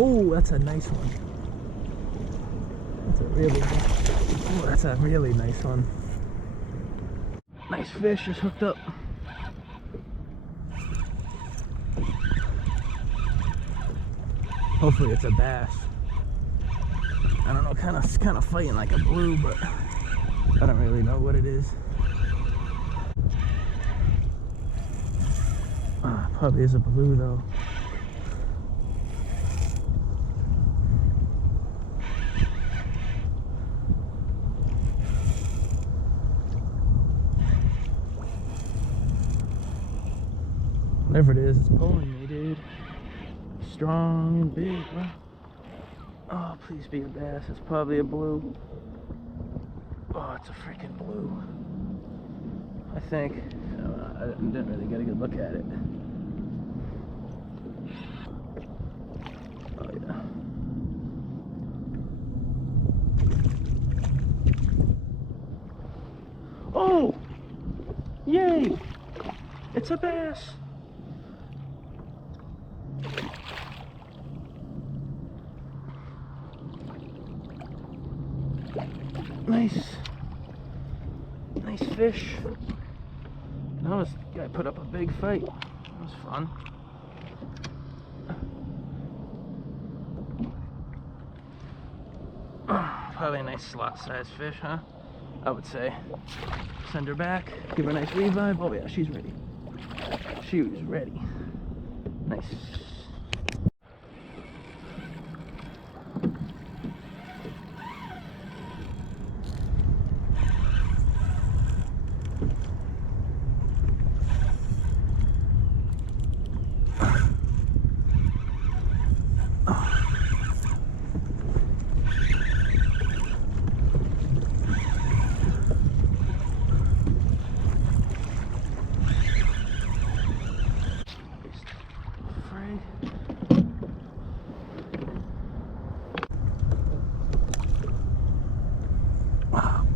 Oh, that's a nice one. That's a really nice one. Nice fish just hooked up. Hopefully it's a bass. I don't know, kind of fighting like a blue, but I don't really know what it is. Probably is a blue though. Whatever it is, it's pulling me, dude. Strong and big, bro. Oh, please be a bass. It's probably a blue. Oh, it's a freaking blue. I think. I didn't really get a good look at it. Oh, yeah. Oh! Yay! It's a bass! Nice fish. Now this guy put up a big fight. That was fun. Probably a nice slot-sized fish, huh? I would say. Send her back, give her a nice revive. Oh yeah, she's ready. She was ready. Nice.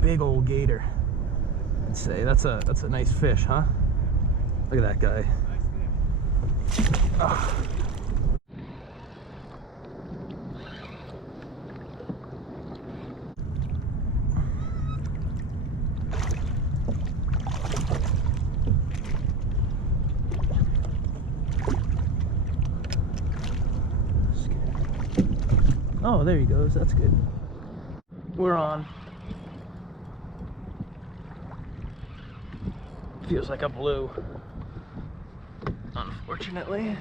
Big old gator. I'd say that's a nice fish, huh? Look at that guy. Oh. Oh, there he goes. That's good. We're on. Feels like a blue, unfortunately.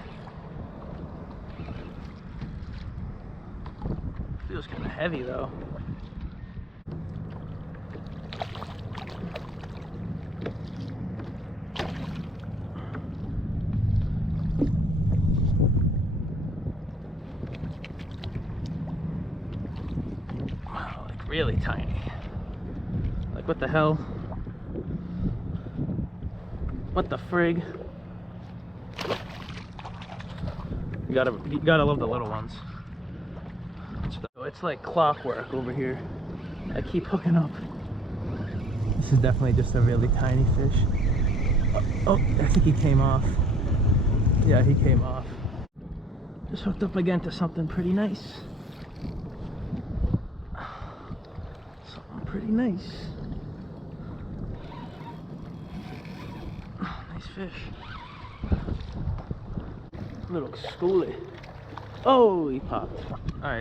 Feels kind of heavy though. Wow, like really tiny. Like what the hell? What the frig? You gotta love the little ones. It's like clockwork over here. I keep hooking up. This is definitely just a really tiny fish. Oh, I think he came off. Yeah, he came off. Just hooked up again to something pretty nice. Something pretty nice. Fish. Little schoolie. Oh, he popped. Alright.